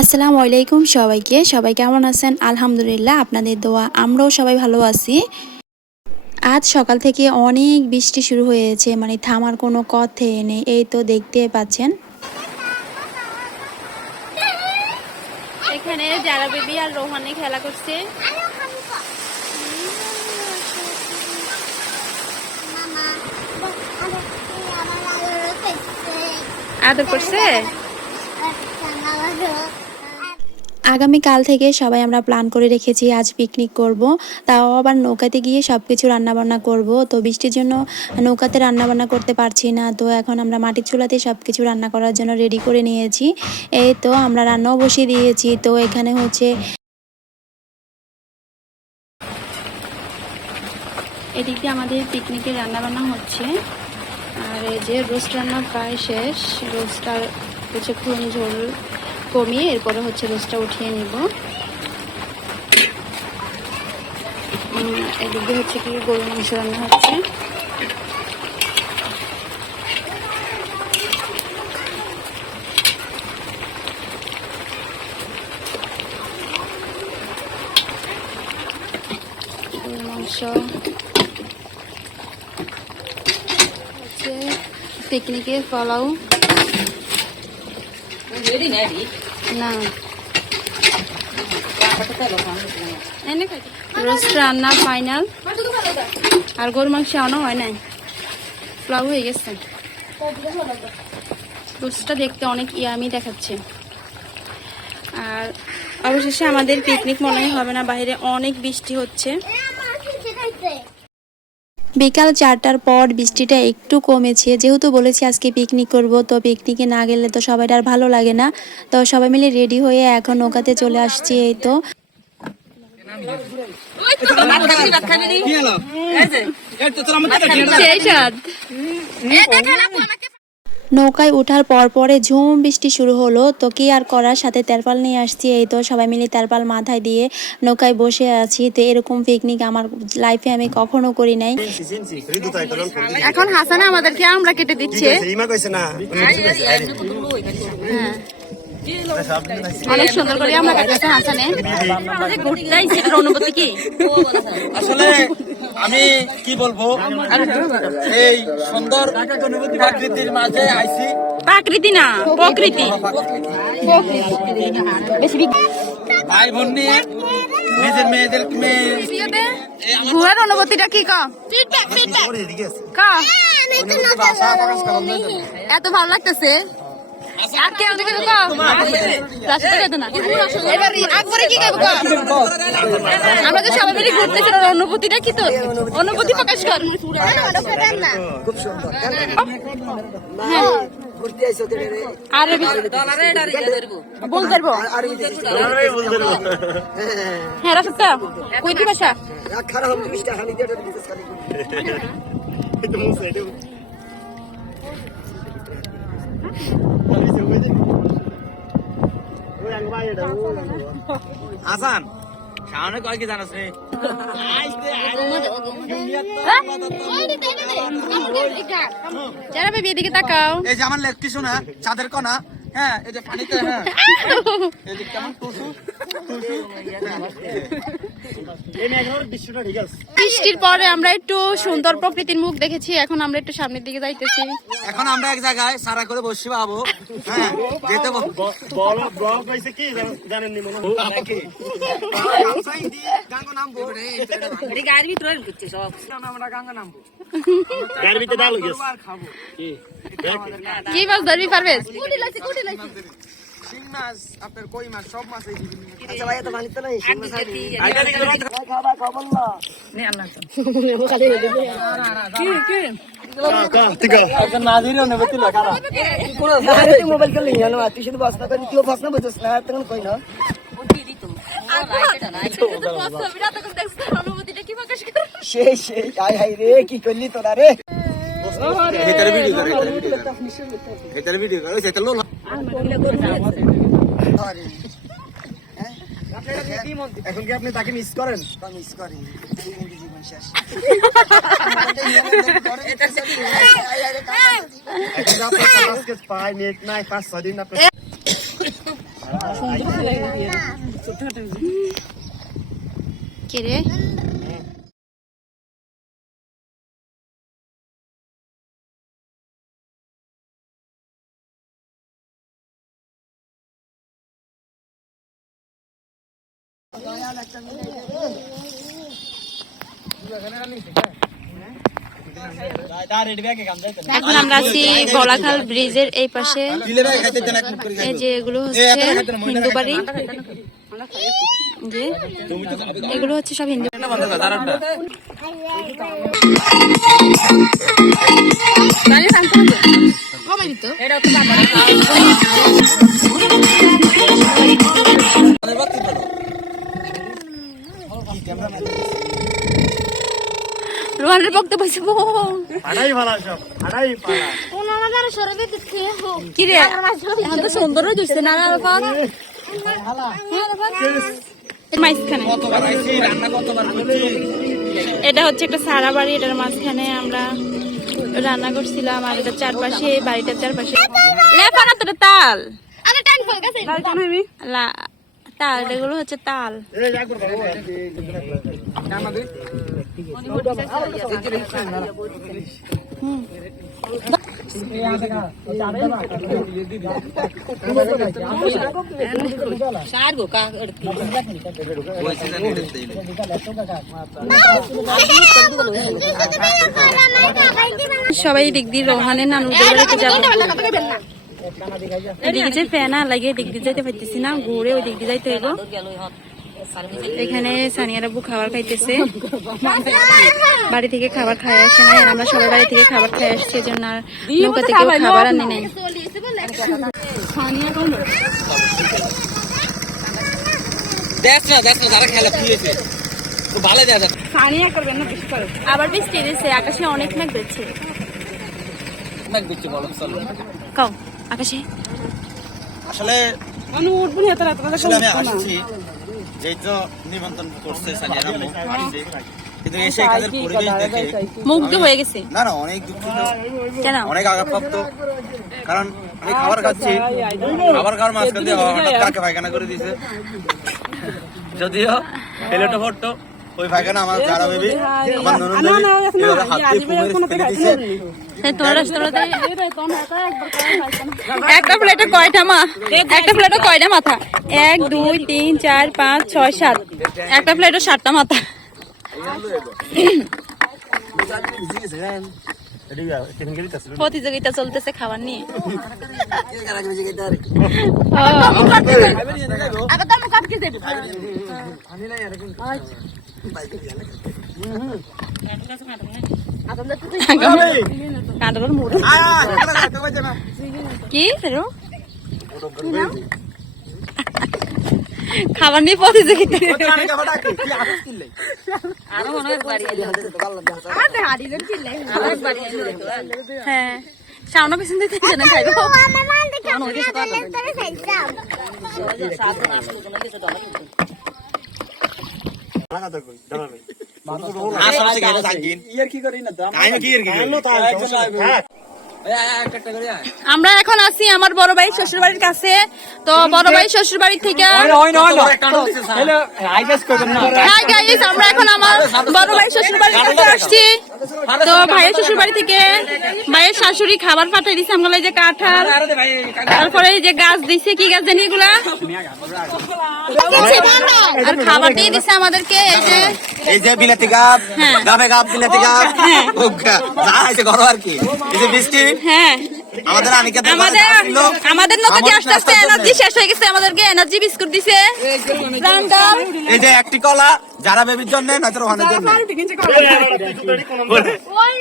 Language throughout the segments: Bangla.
আসসালামু আলাইকুম সবাই কেমন আছেন? আলহামদুলিল্লাহ আপনাদের দোয়া আমরাও সবাই ভালো আছি। আজ সকাল থেকে অনেক বৃষ্টি শুরু হয়েছে, মানে থামার কোনো কথাই নেই। এই তো দেখতে পাচ্ছেন। এখানে যারা বেবি আর রোহানি খেলা করছে। আদর করছে। আগামীকাল থেকে সবাই আমরা প্ল্যান করে রেখেছি আজ পিকনিক করব, তাও আবার নৌকাতে গিয়ে সব কিছু রান্নাবান্না করব। তো বৃষ্টির জন্য নৌকাতে রান্নাবান্না করতে পারছি না, তো এখন আমরা মাটির চুলাতে সব কিছু রান্না করার জন্য রেডি করে নিয়েছি। এই তো আমরা রান্নাও বসিয়ে দিয়েছি। তো এখানে হচ্ছে এদিক দিয়ে আমাদের পিকনিকের রান্নাবান্না হচ্ছে। আর এই যে রোস্ট রান্না প্রায় শেষ। রোস্টটা হচ্ছে খুন ঝোল কমিয়ে এরপরে হচ্ছে রোস্টটা উঠিয়ে নিব। এদিকে হচ্ছে কি গরুর মাংস রান্না হচ্ছে। গরুর মাংস হচ্ছে পিকনিকের পোলাও না রোস্ট রান্না ফাইনাল। আর গরুর মাংস আনা হয় নাই, পোলাও হয়ে গেছে। রোস্টটা দেখতে অনেক ইয়ামি দেখাচ্ছে। আর অবশেষে আমাদের পিকনিক মনে হবে না, বাইরে অনেক বৃষ্টি হচ্ছে। বিকাল 4টার পর বৃষ্টিটা একটু কমেছে, যেহেতু বলেছি আজকে পিকনিক করব, তো পিকনিকে না গেলে তো সবাই আর ভালো লাগে না। তো সবাই মিলে রেডি হয়ে এখন নৌকাতে চলে আসছি। এই তো নৌকায় ওঠার পরে ঝুম বৃষ্টি শুরু হলো। তো কি আর করার, সাথে তেরপাল নিয়ে আসছি। এই তো সবাই মিলে তেরপাল মাথায় দিয়ে নৌকায় বসে আছি। তো এরকম পিকনিক আমার লাইফে আমি কখনো করি নাই। এখন হাসানা আমাদেরকে আমরা কেটে দিচ্ছে। অনেক সুন্দর করে আমরা কাটতেছে হাসানে। অনুভূতি কি আসলে আমি কি বলবো, এই সুন্দর প্রকৃতির মাঝে আইছি। প্রাকৃতি না প্রকৃতি। ভাই বোন নিয়ে নিজের মেয়েদের ঘুরার অনুভূতিটা কি এত ভালো লাগতেছে। আর কে আমাদের আমরা তো সবাই মিলে ঘুরতেছি। অনুভূতিটা কি তোর? অনুভূতি প্রকাশ কর। বলতে পারবো হ্যাঁ রাস্তা কই দি ভাষা আসান সামনে কয় কি জানাস রে? যারা বেবি এদিকে তাকাও। এই যে আমার লেগ টিস্যু না, চাঁদের কণা। হ্যাঁ এই যে পানিতে, হ্যাঁ এই যে কেমন টুসু টুসু। বৃষ্টির পরে আমরা একটু সুন্দর প্রকৃতির মুখ দেখেছি। এখন আমরা একটু সামনের দিকে যাইতেছি। এখন আমরা এক জায়গায় সারা করে বসছি পাবো। হ্যাঁ যেতে গাড়ির ভিতরে ঢুকছে সব। আমরা গাঙ্গা নামবো। কি মাছ ধরবি পারবে? শিং মাছ, আপনার কই মাছ, সব মাছ। কি করলি তোরা রে? এখন কি আপনি তাকে মিস করেন? মিস করি, জীবন শেষ। পাই নেট নাই 5-6 দিন আপনি কে রে? এখন আমরা আছি গলাখাল ব্রিজের এই পাশে। এই যে এগুলো হচ্ছে হিন্দু বাড়ি, যে এগুলো হচ্ছে সব হিন্দু। রোহানের বক্তব্য কি রে? এখন তো সুন্দর হয়েছে না মাঝখানে। এটা হচ্ছে একটা সারা বাড়ি, এটার মাঝখানে আমরা রান্না করছিলাম। আর এটার চারপাশে, বাড়িটার চারপাশে তাল তাল, এগুলো হচ্ছে তাল। সবাই দিক দিয়ে রোহানের নানুদের বাড়িতে যাবো। এদিকে যে ফ্যানা লাগে, দিক দিয়ে যাইতে পারতেছি না, ঘুরে ওই দিক দিয়ে যাইতে হইব। এখানে সানিয়ার আব্বু খাবার খাইতেছে, বাড়ি থেকে খাবার খাই আসে না। আমরা সবাই বাড়ি থেকে খাবার খাই আসছি, এজন্য আর নৌকা থেকে খাবার আনি নাই। আবার বৃষ্টি দিচ্ছে, আকাশে অনেক মেঘ দিচ্ছে। কও আকাশে আসলে আমি আসছি, যেহেতু নিমন্ত্রণ করছে সানিয়ার আম্মু, কিন্তু এসে এখানের পরিবেশ দেখে মুগ্ধ হয়ে গেছে। না অনেক দুঃখিত, কেন? অনেক আঘাতপ্রাপ্ত। কারণ আমি খাবার খাচ্ছি, খাবার খাওয়ার মাঝখান দিয়ে হঠাৎ কাকে পায়খানা করে দিছে। যদিও প্লেটে ভরতো, ওই পায়খানা আমার যারা বেবি, আমার ননদ বেবি এভাবে হাত দিয়ে পুকুরে ফেলে দিছে। একটা প্লেটে কয়টা একটা প্লেটে কয়টা মাথা? 1 2 3 4 5 6 7। একটা প্লেটে 7টা মাথা। প্রতিযোগিতা চলতেছে খাবার নিয়ে। কি খাবার নিয়ে প্রতিযোগিতা। হ্যাঁ, সামনে পিছন দিয়ে খাইব। আমরা এখন আছি আমার বড় ভাই শ্বশুর বাড়ির কাছে। তো বড় ভাই শ্বশুর বাড়ি থেকে আমরা এখন আমার বড় ভাই শ্বশুর বাড়ির কাছে আসছি। তো ভাইয়ের শ্বশুর বাড়ি থেকে ভাইয়ের শাশুড়ি খাবার পাঠাই দিচ্ছে। আমরা এই যে কাঁঠাল, তারপরে এই যে গাছ দিচ্ছে, কি গাছ জানি এগুলা, আর খাবার দিয়ে দিচ্ছে আমাদেরকে। এই যে বিলাতি গাছ, গাবে গাছ, বিলাতি গাছ, যা আছে ঘর আর কি। এই যে বৃষ্টি, হ্যাঁ আমাদের নৌকাতে আস্তে আস্তে এনার্জি শেষ হয়ে গেছে। আমাদেরকে এনার্জি বিস্কুট দিছে। এই যে একটি কলা যারা বেবির জন্য, নয়তো রোহানের জন্য।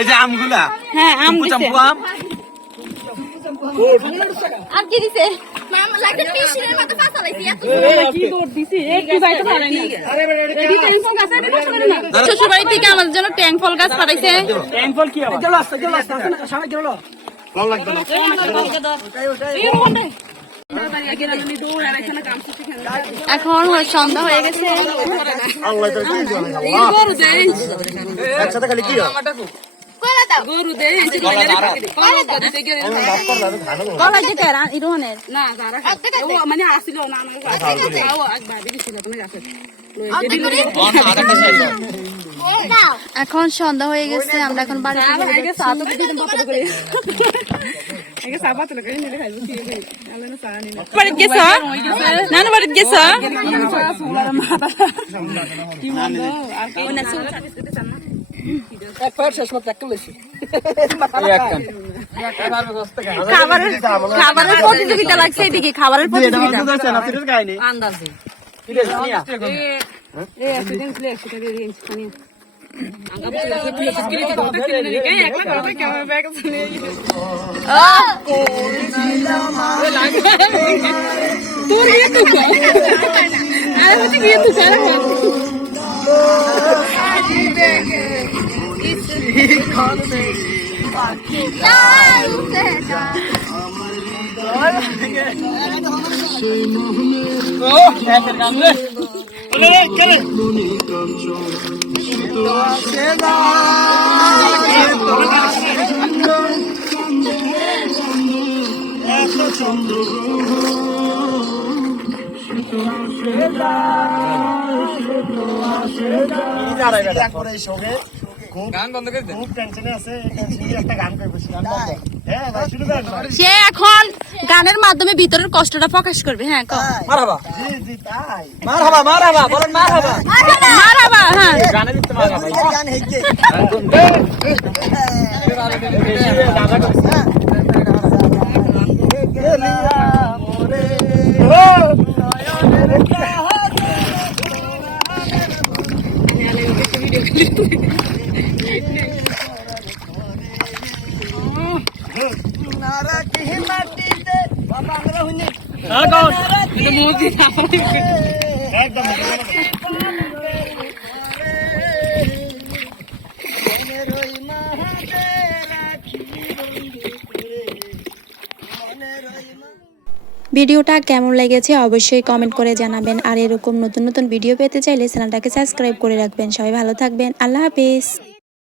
এই যে আমগুলা, হ্যাঁ আম দিছে। আম আর কি দিছে? শ্বশুর বাড়ি থেকে আমাদের জন্য ট্যাং ফল গাছ পাঠাইছে। এখন সন্ধ্যা হয়ে গেছে। একসাথে খালি কি গরু দেই কলাই দিতে ইরোহনের না মানে আসিল না আমার একবার দিছিল তুমি আছে এখন সন্ধ্যা হয়ে গেছে আমরা এখন বাড়ি বাড়িতে গেছ নানু বাড়িতে গেছ খাবারের প্রতিযোগিতা লাগছে এদিকে খাবারের সে এখন গানের মাধ্যমে ভিতরের কষ্টটা প্রকাশ করবে। হ্যাঁ মারহাবা মারহাবা মারহাবা বলেন মারহাবা মারহাবা হ্যাঁ গানে দিতে মারহাবা গান হেইছে ভিডিওটা কেমন লেগেছে অবশ্যই কমেন্ট করে জানাবেন। আর এরকম নতুন নতুন ভিডিও পেতে চাইলে চ্যানেলটাকে সাবস্ক্রাইব করে রাখবেন। সবাই ভালো থাকবেন। আল্লাহ হাফেজ।